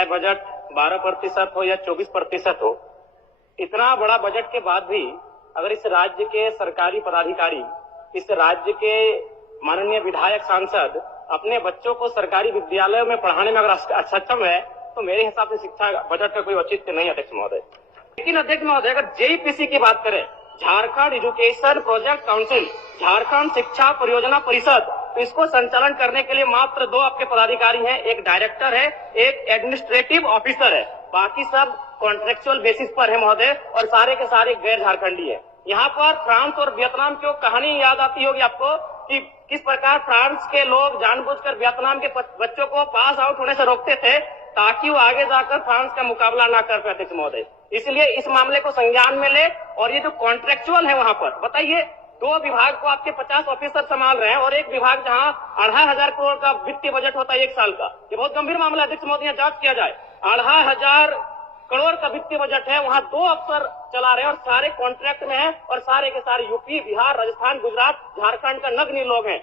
चाहे बजट 12% हो या 24% हो, इतना बड़ा बजट के बाद भी अगर इस राज्य के सरकारी पदाधिकारी, इस राज्य के माननीय विधायक, सांसद अपने बच्चों को सरकारी विद्यालयों में पढ़ाने में अगर सक्षम है, तो मेरे हिसाब से शिक्षा बजट का कोई औचित्य नहीं है अध्यक्ष महोदय। लेकिन अध्यक्ष महोदय, अगर जेईपीसी की बात करें, Jharkhand education project council, Jharkhand शिक्षा परियोजना परिषद, तो इसको संचालन करने के लिए मात्र 2 आपके पदाधिकारी हैं, एक डायरेक्टर है, एक एडमिनिस्ट्रेटिव ऑफिसर है, बाकी सब कॉन्ट्रेक्चुअल बेसिस पर है महोदय, और सारे के सारे गैर झारखंडी है। यहाँ पर फ्रांस और वियतनाम की कहानी याद आती होगी आपको कि किस प्रकार फ्रांस के लोग जानबूझकर वियतनाम के बच्चों को पास आउट होने से रोकते थे ताकि वो आगे जाकर फ्रांस का मुकाबला ना कर पाए अध्यक्ष महोदय। इसलिए इस मामले को संज्ञान में ले, और ये जो कॉन्ट्रेक्चुअल है वहां पर बताइए, 2 विभाग को आपके 50 ऑफिसर संभाल रहे हैं, और एक विभाग जहां 2500 करोड़ का वित्तीय बजट होता है 1 साल का। ये बहुत गंभीर मामला अध्यक्ष महोदय, यहाँ जांच किया जाए। 2500 करोड़ का वित्तीय बजट है, वहां 2 अफसर चला रहे हैं और सारे कॉन्ट्रैक्ट में हैं, और सारे के सारे यूपी, बिहार, राजस्थान, गुजरात, झारखंड का नगण्य लोग हैं।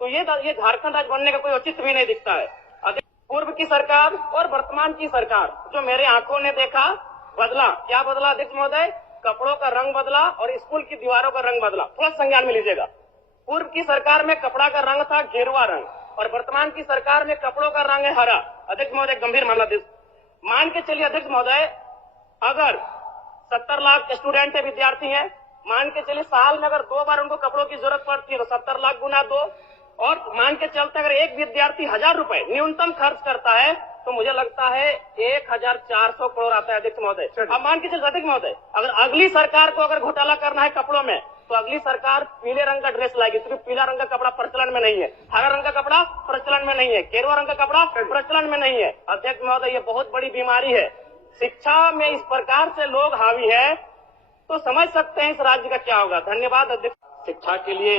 तो ये झारखंड राज्य बनने का कोई औचित्य भी नहीं दिखता है। पूर्व की सरकार और वर्तमान की सरकार, जो मेरे आंखों ने देखा, बदला। क्या बदला अध्यक्ष महोदय? कपड़ों का रंग बदला और स्कूल की दीवारों का रंग बदला। थोड़ा संज्ञान में लीजिएगा। पूर्व की सरकार में कपड़ा का रंग था गेरुआ रंग, और वर्तमान की सरकार में कपड़ों का रंग है हरा। अध्यक्ष महोदय, गंभीर मामला। मान के चलिए अध्यक्ष महोदय, अगर 70 लाख स्टूडेंट है, विद्यार्थी हैं, मान के चलिए साल में अगर 2 बार उनको कपड़ों की जरूरत पड़ती है तो 70 लाख गुना 2, और मान के चलते अगर एक विद्यार्थी 1000 रुपए न्यूनतम खर्च करता है तो मुझे लगता है 1400 करोड़ आता है अध्यक्ष महोदय। अब मान के चलिए अध्यक्ष महोदय, अगर अगली सरकार को अगर घोटाला करना है कपड़ों में, तो अगली सरकार पीले रंग का ड्रेस लाएगी, क्योंकि पीला रंग का कपड़ा प्रचलन में नहीं है, हरा रंग का कपड़ा प्रचलन में नहीं है, गेरुआ रंग का कपड़ा प्रचलन में नहीं है। अध्यक्ष महोदय, ये बहुत बड़ी बीमारी है। शिक्षा में इस प्रकार से लोग हावी है तो समझ सकते हैं इस राज्य का क्या होगा। धन्यवाद अध्यक्ष। शिक्षा के लिए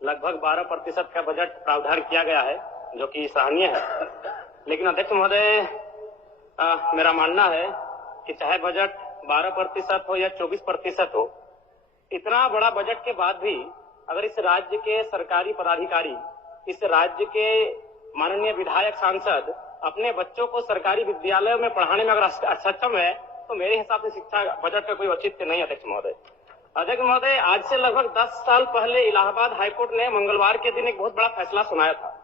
लगभग 12% का बजट प्रावधान किया गया है, जो कि सराहनीय है। लेकिन अध्यक्ष महोदय, मेरा मानना है कि चाहे बजट 12% हो या 24% हो, इतना बड़ा बजट के बाद भी अगर इस राज्य के सरकारी पदाधिकारी, इस राज्य के माननीय विधायक, सांसद अपने बच्चों को सरकारी विद्यालयों में पढ़ाने में अगर सक्षम है, तो मेरे हिसाब से शिक्षा बजट का कोई औचित्य नहीं है अध्यक्ष महोदय। अध्यक्ष महोदय, आज से लगभग 10 साल पहले इलाहाबाद हाईकोर्ट ने मंगलवार के दिन एक बहुत बड़ा फैसला सुनाया था।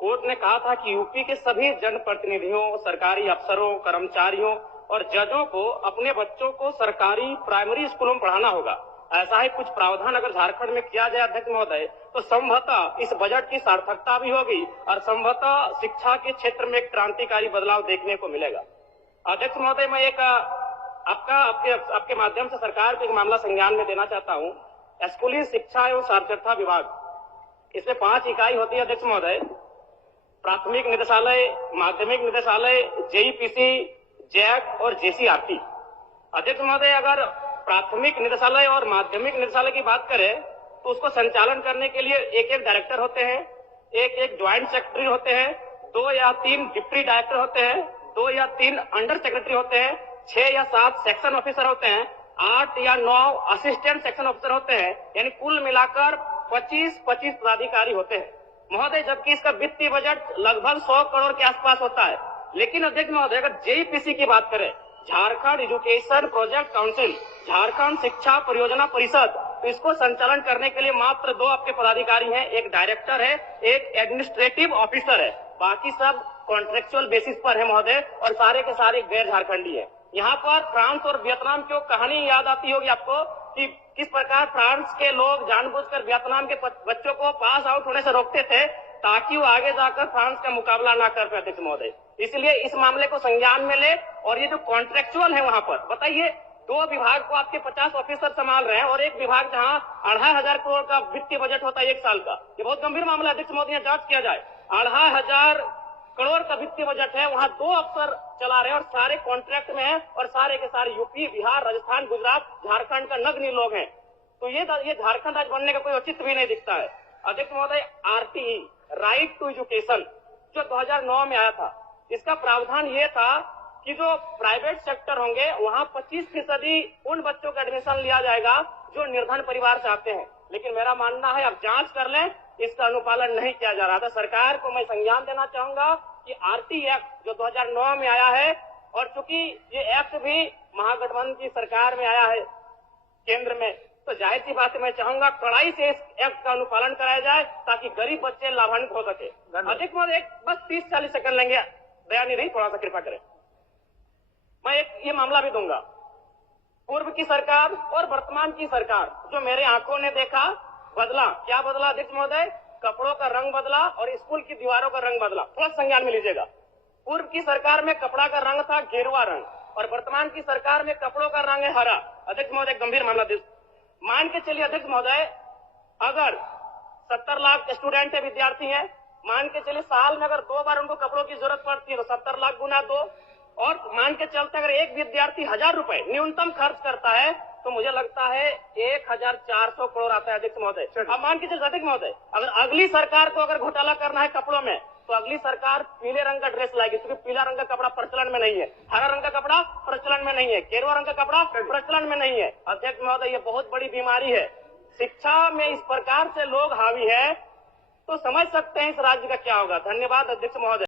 कोर्ट ने कहा था कि यूपी के सभी जनप्रतिनिधियों, सरकारी अफसरों, कर्मचारियों और जजों को अपने बच्चों को सरकारी प्राइमरी स्कूलों में पढ़ाना होगा। ऐसा ही कुछ प्रावधान अगर झारखंड में किया जाए अध्यक्ष महोदय, तो संभवतः इस बजट की सार्थकता भी होगी और संभवतः शिक्षा के क्षेत्र में एक क्रांतिकारी बदलाव देखने को मिलेगा। अध्यक्ष महोदय, मैं एक आपके माध्यम से सरकार को एक मामला संज्ञान में देना चाहता हूँ। स्कूली शिक्षा एवं साक्षरता विभाग, इसमें 5 इकाई होती है अध्यक्ष महोदय। प्राथमिक निदेशालय, माध्यमिक निदेशालय, जेईपीसी, जैक और जेसीआरटी। अध्यक्ष महोदय, अगर प्राथमिक निदेशालय और माध्यमिक निदेशालय की बात करें तो उसको संचालन करने के लिए एक डायरेक्टर होते हैं, एक ज्वाइंट सेक्रेटरी होते हैं, 2 या 3 डिप्टी डायरेक्टर होते हैं, 2 या 3 अंडर सेक्रेटरी होते हैं, 6 या 7 सेक्शन ऑफिसर होते हैं, 8 या 9 असिस्टेंट सेक्शन ऑफिसर होते हैं, यानी कुल मिलाकर 25 पदाधिकारी होते हैं महोदय, जबकि इसका वित्तीय बजट लगभग 100 करोड़ के आसपास होता है। लेकिन अध्यक्ष महोदय, अगर जेईपीसी की बात करें, Jharkhand education project council, Jharkhand शिक्षा परियोजना परिषद, तो इसको संचालन करने के लिए मात्र 2 आपके पदाधिकारी हैं, एक डायरेक्टर है, एक एडमिनिस्ट्रेटिव ऑफिसर है, बाकी सब कॉन्ट्रेक्चुअल बेसिस पर है महोदय, और सारे के सारे गैर झारखंडी है। यहाँ पर फ्रांस और वियतनाम की कहानी याद आती होगी आपको कि किस प्रकार फ्रांस के लोग जानबूझकर वियतनाम के बच्चों को पास आउट होने से रोकते थे ताकि वो आगे जाकर फ्रांस का मुकाबला ना कर पाए अध्यक्ष महोदय। इसलिए इस मामले को संज्ञान में ले, और ये जो कॉन्ट्रेक्चुअल है वहां पर बताइए, 2 विभाग को आपके 50 ऑफिसर संभाल रहे हैं, और एक विभाग जहां 2500 करोड़ का वित्तीय बजट होता है 1 साल का। ये बहुत गंभीर मामला अध्यक्ष महोदय, यहाँ जांच किया जाए। 2500 करोड़ का वित्तीय बजट है, वहां 2 अफसर चला रहे हैं और सारे कॉन्ट्रैक्ट में हैं, और सारे के सारे यूपी, बिहार, राजस्थान, गुजरात, झारखंड का नगण्य लोग हैं। तो ये झारखंड राज्य बनने का कोई औचित्य भी नहीं दिखता है अध्यक्ष महोदय। आरटीई, राइट टू एजुकेशन, जो 2009 में आया था, इसका प्रावधान ये था कि जो प्राइवेट सेक्टर होंगे वहां 25% उन बच्चों का एडमिशन लिया जाएगा जो निर्धन परिवार से आते हैं। लेकिन मेरा मानना है, अब जांच कर लें, इसका अनुपालन नहीं किया जा रहा था। सरकार को मैं संज्ञान देना चाहूंगा कि आरटी एक्ट जो 2009 में आया है, और चूंकि ये एक्ट भी महागठबंधन की सरकार में आया है केंद्र में, तो जाहिर सी बात है मैं चाहूंगा कड़ाई से इस एक्ट का अनुपालन कराया जाए ताकि गरीब बच्चे लाभान्वित हो सके। अधिक महोदय बस 30-40 सेकंड लेंगे, दयानी नहीं, थोड़ा सा कृपा करें। मैं एक ये मामला भी दूंगा, पूर्व की सरकार और वर्तमान की सरकार जो मेरे आंखों ने देखा बदला, क्या बदला अध्यक्ष महोदय? कपड़ों का रंग बदला और स्कूल की दीवारों का रंग बदला। थोड़ा संज्ञान में लीजिएगा। पूर्व की सरकार में कपड़ा का रंग था गेरुआ रंग, और वर्तमान की सरकार में कपड़ों का रंग है हरा। अध्यक्ष महोदय गंभीर मामला मान के चलिए अध्यक्ष महोदय, अगर 70 लाख स्टूडेंट है, विद्यार्थी हैं, मान के चलिए साल में अगर 2 बार उनको कपड़ों की जरूरत पड़ती है तो 70 लाख गुना 2, और मान के चलते अगर एक विद्यार्थी 1000 रुपए न्यूनतम खर्च करता है तो मुझे लगता है 1400 करोड़ आता है अध्यक्ष महोदय। अब मान के चलिए अध्यक्ष महोदय, अगर अगली सरकार को अगर घोटाला करना है कपड़ों में तो अगली सरकार पीले रंग का ड्रेस लाएगी, क्योंकि पीला रंग का कपड़ा प्रचलन में नहीं है, हरा रंग का कपड़ा प्रचलन में नहीं है, गेरुआ रंग का कपड़ा प्रचलन में नहीं है। अध्यक्ष महोदय ये बहुत बड़ी बीमारी है। शिक्षा में इस प्रकार से लोग हावी है तो समझ सकते हैं इस राज्य का क्या होगा। धन्यवाद अध्यक्ष महोदय।